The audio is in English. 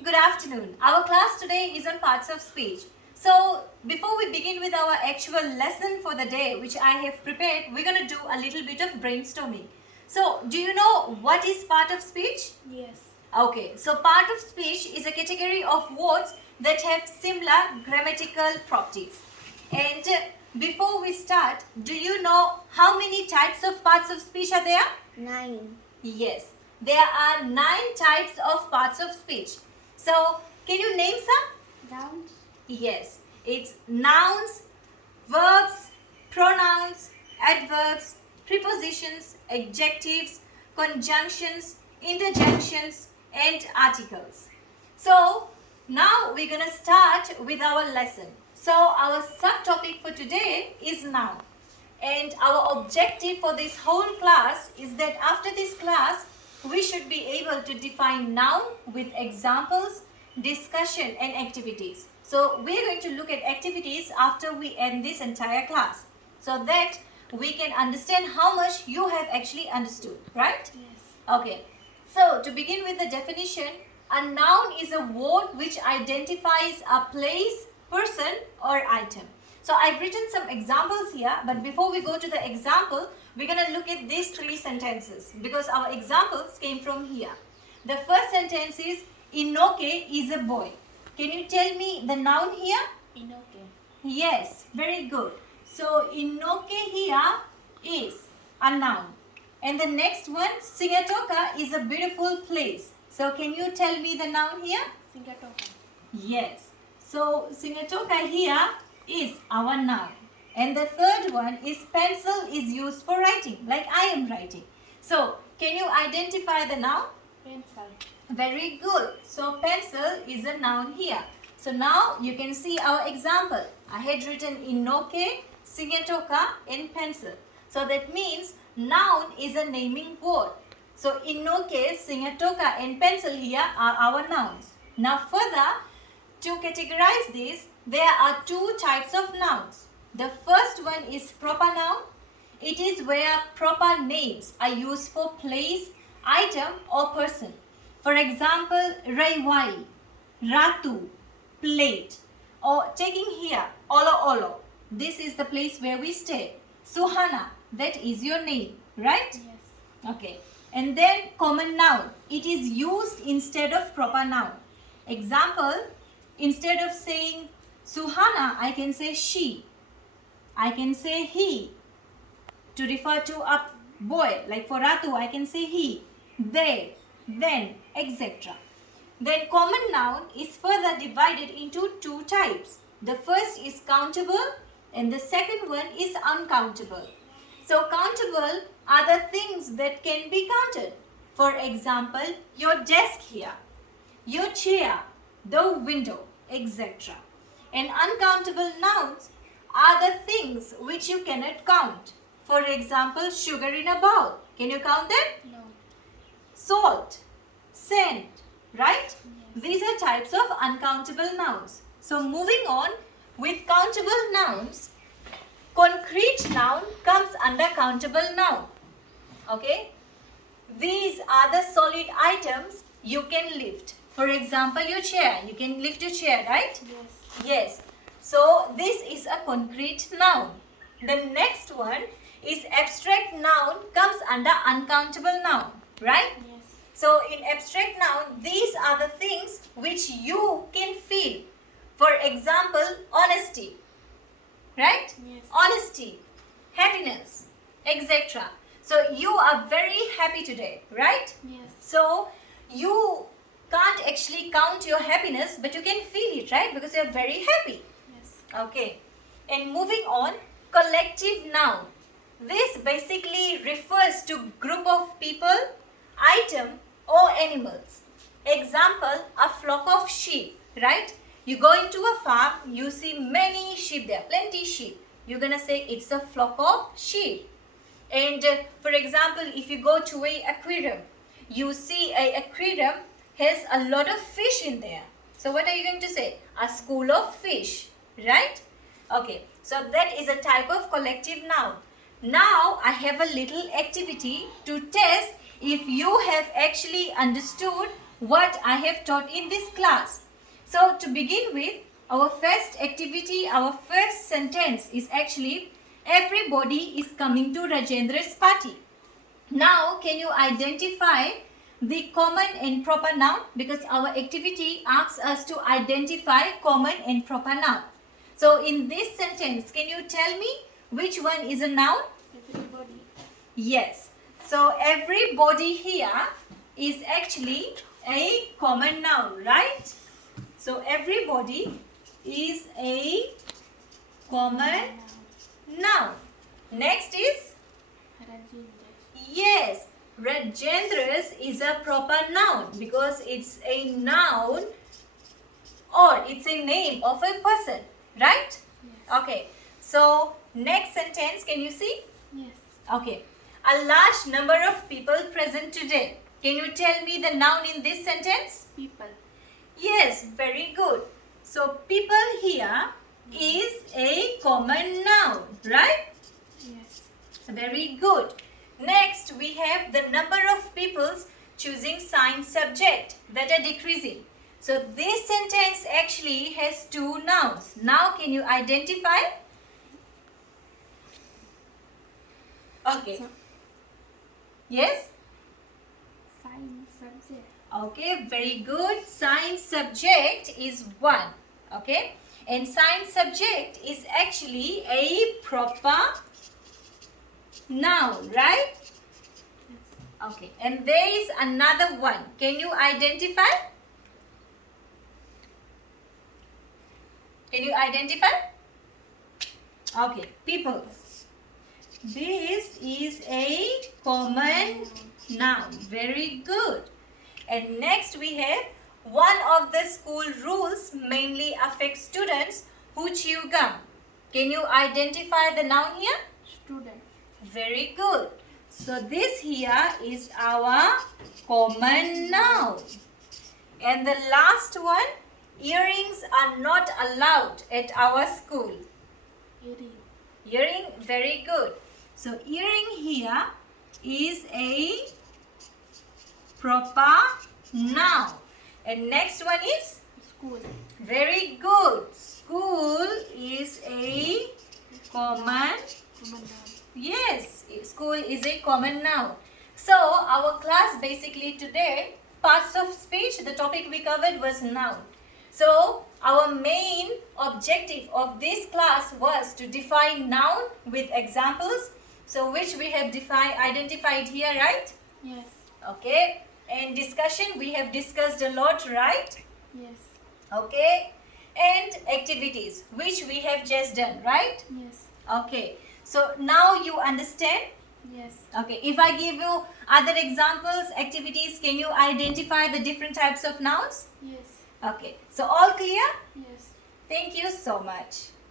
Good afternoon. Our class today is on parts of speech. So, before we begin with our actual lesson for the day, which I have prepared, we're going to do a little bit of brainstorming. So, do you know what is part of speech? Yes. Okay, so part of speech is a category of words that have similar grammatical properties. And before we start, do you know how many types of parts of speech are there? 9. Yes, there are 9 types of parts of speech. So, can you name some? Nouns. Yes, it's nouns, verbs, pronouns, adverbs, prepositions, adjectives, conjunctions, interjections, and articles. So, now we're going to start with our lesson. So, our subtopic for today is noun. And our objective for this whole class is that after this class, we should be able to define noun with examples, discussion and activities. So we are going to look at activities after we end this entire class, so that we can understand how much you have actually understood, right? Yes. Okay. So to begin with the definition, a noun is a word which identifies a place, person or item. So I've written some examples here, but before we go to the example, we're going to look at these 3 sentences because our examples came from here. The first sentence is, Inoke is a boy. Can you tell me the noun here? Inoke. Yes, very good. So Inoke here is a noun. And the next one, Singatoka is a beautiful place. So can you tell me the noun here? Singatoka. Yes. So Singatoka here is our noun. And the third one is pencil is used for writing, like I am writing. So can you identify the noun? Pencil. Very good. So pencil is a noun here. So now you can see our example. I had written Inoke, Singatoka and pencil. So that means noun is a naming word. So Inoke, Singatoka and pencil here are our nouns. Now further, to categorize this, there are 2 types of nouns. The first one is proper noun. It is where proper names are used for place, item or person. For example, Raiwai, Ratu, plate. Or taking here, Olo Olo. This is the place where we stay. Suhana, that is your name, right? Yes. Okay. And then common noun. It is used instead of proper noun. Example, instead of saying Suhana, I can say she. I can say he. To refer to a boy, like for Ratu, I can say he, they, then, etc. Then common noun is further divided into 2 types. The first is countable and the second one is uncountable. So countable are the things that can be counted. For example, your desk here, your chair, the window, etc. And uncountable nouns are the things which you cannot count. For example, sugar in a bowl. Can you count them? No. Salt, sand, right? Yes. These are types of uncountable nouns. So moving on with countable nouns, concrete noun comes under countable noun. Okay? These are the solid items you can lift. For example, your chair. You can lift your chair, right? Yes. Yes. So this is a concrete noun. The next one is abstract noun comes under uncountable noun, right? Yes. So in abstract noun, these are the things which you can feel. For example, honesty, right? Yes. Honesty, happiness, etc. So you are very happy today, right? Yes. So you can't actually count your happiness, but you can feel it, right? Because you are very happy. Yes. Okay. And moving on, collective noun. This basically refers to group of people, item or animals. Example, a flock of sheep, right? You go into a farm, you see many sheep there, plenty sheep. You're going to say it's a flock of sheep. And for example, if you go to an aquarium, you see an aquarium has a lot of fish in there. So what are you going to say? A school of fish, right? Okay, so that is a type of collective noun. Now I have a little activity to test if you have actually understood what I have taught in this class. So to begin with, our first activity, our first sentence is actually everybody is coming to Rajendra's party. Now can you identify the common and proper noun? Because our activity asks us to identify common and proper noun. So in this sentence, can you tell me which one is a noun? Everybody. Yes. So everybody here is actually a common noun, right? So everybody is a common noun. Next is, Rajendra. yes, Rajendras is a proper noun because it's a noun or it's a name of a person, right? Yes. Okay. So next sentence, can you see? Yes. Okay. A large number of people present today. Can you tell me the noun in this sentence? People. Yes, very good. So people here is a common noun, right? Yes. Very good. Next, we have the number of peoples choosing science subject that are decreasing. So this sentence actually has two nouns. Now can you identify? Okay. Yes? Science subject. Okay, very good. Science subject is one. Okay. And science subject is actually a proper noun, right? Okay. And there is another one. Can you identify? Can you identify? Okay. People. This is a common noun. Very good. And next we have one of the school rules mainly affects students who chew gum. Can you identify the noun here? Student. Very good. So this here is our common noun. And the last one, earrings are not allowed at our school. Earring. Earring, very good. So earring here is a proper noun. And next one is? School. Very good. School is a common. Common noun. Yes, school is a common noun. So our class basically today, parts of speech, the topic we covered was noun. So our main objective of this class was to define noun with examples. So which we have identified here, right? Yes. Okay. And discussion, we have discussed a lot, right? Yes. Okay. And activities, which we have just done, right? Yes. Okay. So now you understand? Yes. Okay. If I give you other examples, activities, can you identify the different types of nouns? Yes. Okay. So all clear? Yes. Thank you so much.